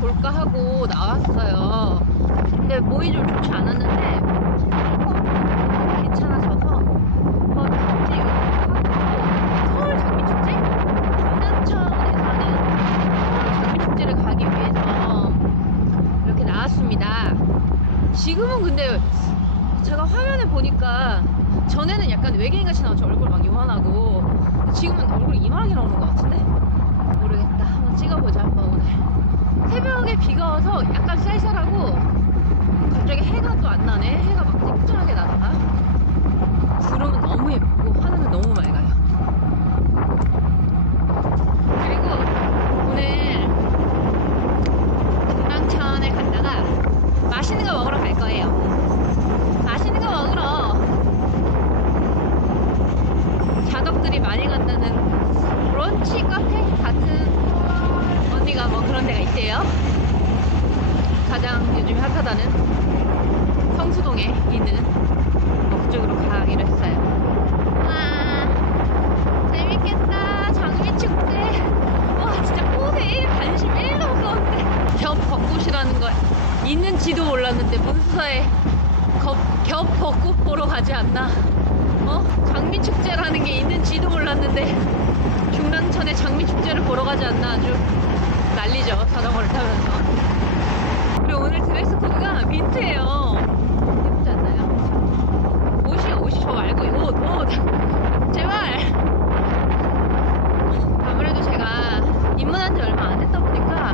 볼까 하고 나왔어요. 근데 몸이 좀 좋지 않았는데 조금 괜찮아져서 한번 같이 하고 서울 장미축제? 중남천에서 하는 서울 장미축제를 가기 위해서 이렇게 나왔습니다. 지금은 근데 제가 화면에 보니까 전에는 약간 외계인 같이 나왔죠. 얼굴 막 요만하고 지금은 얼굴이 이만하게 나오는 것 같은데? 모르겠다. 한번 찍어보자 한번 오늘. 새벽에 비가 와서 약간 쌀쌀하고 갑자기 해가 또 안 나네. 해가 막 쨍쨍하게 나다가 구름은 너무 예쁘고 하늘은 너무 맑아요. 그리고 오늘 중랑천에 갔다가 맛있는 거 먹으러 갈 거예요. 맛있는 거 먹으러 자덕들이 많이 간다는 브런치 카페 같은 언니가 뭐 그런 데가 있대요. 가장 요즘 핫하다는 성수동에 있는 뭐 그쪽으로 가기로 했어요. 와 재밌겠다 장미축제. 와 진짜 꽃에 관심 1도 없었는데 겹 벚꽃이라는 거 있는지도 몰랐는데 문서에 겹, 겹 벚꽃 보러 가지 않나? 어? 장미축제라는 게 있는지도 몰랐는데 중랑천에 장미축제를 보러 가지 않나 아주 난리죠 자전거를 타면서 그리고 오늘 드레스 코드가 민트예요 예쁘지 않나요? 옷이요 옷이 저 말고 이 옷, 옷 제발 아무래도 제가 입문한 지 얼마 안 됐다 보니까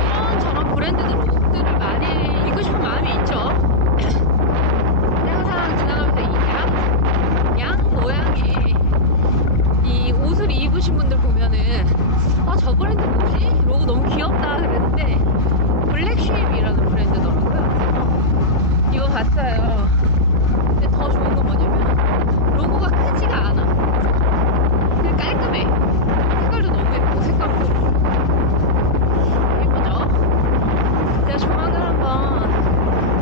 이런 저런 브랜드들 옷들을 많이 입고 싶은 마음이 있죠 근데 항상 지나가면서 이 양, 양 모양의 이 옷을 입으신 분들 보면은 아저 브랜드 뭐지? 로고 너무 귀엽다 그랬는데 블랙쉽이라는 브랜드더라고요 입어봤어요 근데 더 좋은 건 뭐냐면 로고가 크지가 않아 그냥 깔끔해 색깔도 너무 예쁘고 색감도 예쁘죠? 제가 조만간 한번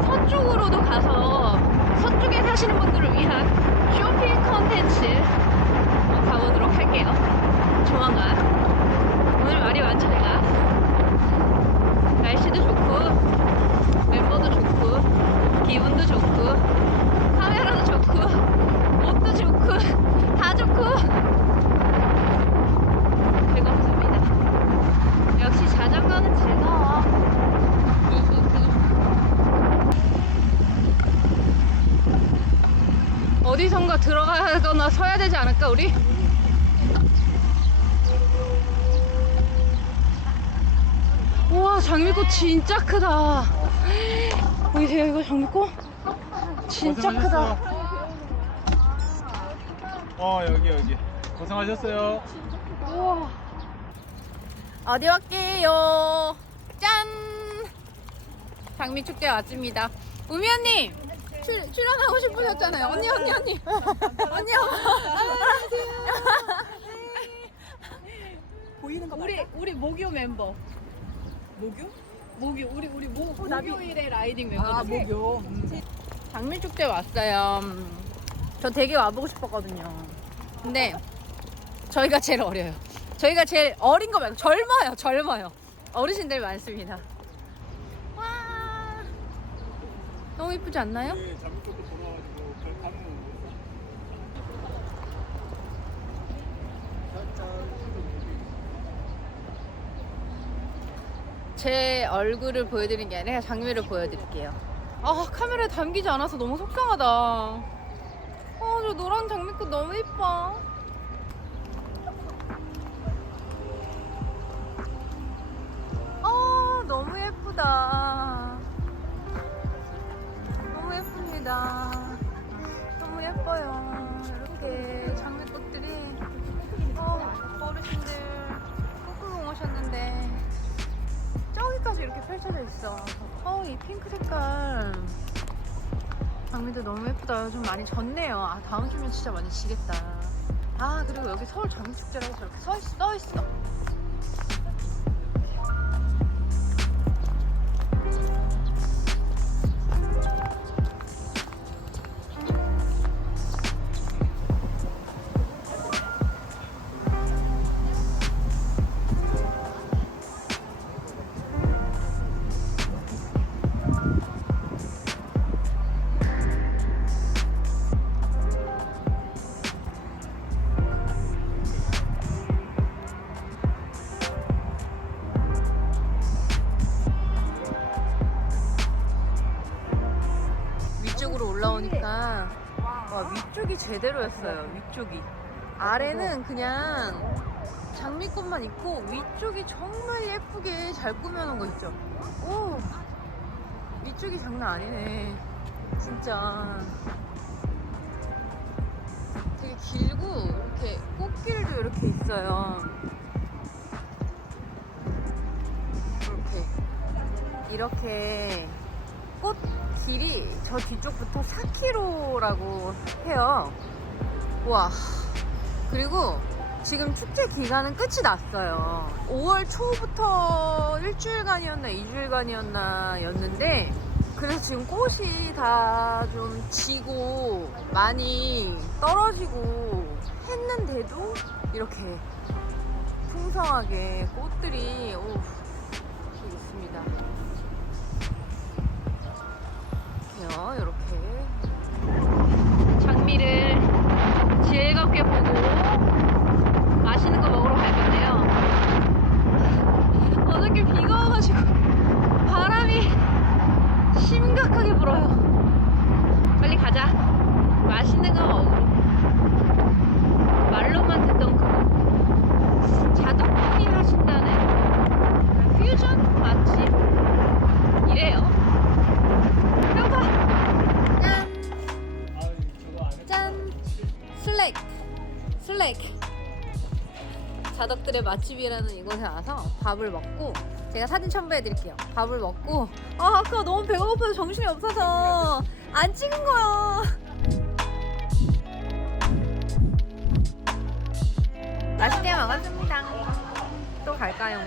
서쪽으로도 가서 서쪽에 사시는 분들을 위한 쇼핑 컨텐츠 가보도록 할게요. 조만간. 많죠, 제가? 날씨도 좋고, 멤버도 좋고, 기분도 좋고, 카메라도 좋고, 옷도 좋고, 다 좋고, 즐겁습니다. 역시 자전거는 즐거워. 어디선가 들어가거나 서야 되지 않을까 우리? 와 장미꽃 진짜 크다. 보이세요 이거 장미꽃? 진짜 크다. 어 여기 여기. 고생하셨어요. 우와. 어디 왔게요? 짠! 장미 축제 왔습니다. 우미 언니! 출, 출연하고 싶으셨잖아요. 언니 언니 언니. 언니 보이는 거 우리 우리 목요 멤버 목요? 목요. 우리 우리 목 어. 목요일에 라이딩 멤버 아 목요. 장미축제 왔어요. 음, 저 되게 와보고 싶었거든요. 근데 저희가 제일 어려요. 저희가 제일 어린 거 말고 젊어요 젊어요. 어르신들 많습니다. 와. 너무 이쁘지 않나요? 네, 잠깐도 돌아와가지고 별 반응 제 얼굴을 보여드리는 게 아니라 장미를 보여드릴게요. 아 카메라에 담기지 않아서 너무 속상하다. 아저 노란 장미꽃 너무 예뻐. 아 너무 예쁘다. 너무 예쁩니다. 저기까지 이렇게 펼쳐져 있어. 어, 이 핑크 색깔. 장미도 너무 예쁘다. 좀 많이 졌네요. 아, 다음 주면 진짜 많이 지겠다. 아, 그리고 여기 서울 장미축제라고 저렇게 써 있어. 제대로였어요. 위쪽이. 아래는 그냥 장미꽃만 있고 위쪽이 정말 예쁘게 잘 꾸며놓은 거 있죠. 오 위쪽이 장난 아니네. 진짜 되게 길고 이렇게 꽃길도 이렇게 있어요. 이렇게 이렇게 꽃 길이 저 뒤쪽부터 4km라고 해요. 와. 그리고 지금 축제 기간은 끝이 났어요. 5월 초부터 일주일간이었나 2주일간이었나 였는데 그래서 지금 꽃이 다 좀 지고 많이 떨어지고 했는데도 이렇게 풍성하게 꽃들이 오, 있습니다. 이렇게요, 이렇게. 자덕들의 맛집이라는 이곳에 와서 밥을 먹고 제가 사진 첨부해 드릴게요. 밥을 먹고 아 아까 너무 배가 고파서 정신이 없어서 안 찍은 거야. 맛있게 먹었습니다. 또 갈까요?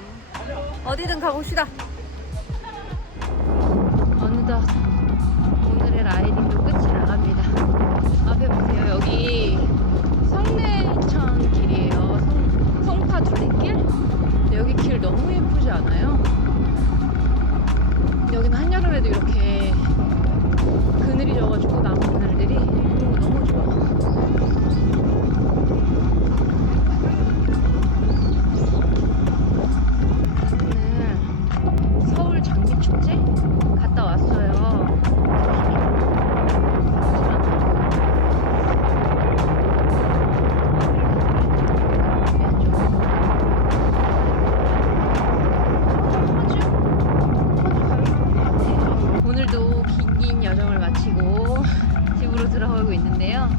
어디든 가봅시다. 어느덧 여기 길 너무 예쁘지 않아요? 여기는 한여름에도 이렇게 들어가고 있는데요.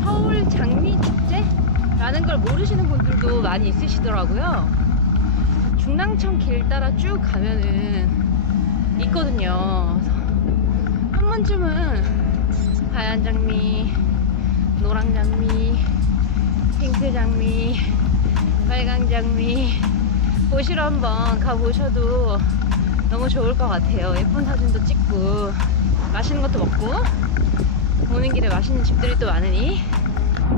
서울 장미 축제라는 걸 모르시는 분들도 많이 있으시더라고요. 중랑천 길 따라 쭉 가면은 있거든요. 한 번쯤은 하얀 장미, 노랑 장미, 핑크 장미, 빨강 장미 보시러 한번 가보셔도 너무 좋을 것 같아요. 예쁜 사진도 찍고 맛있는 것도 먹고 보는 길에 맛있는 집들이 또 많으니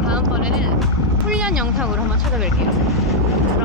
다음번에는 훈련 영상으로 한번 찾아뵐게요.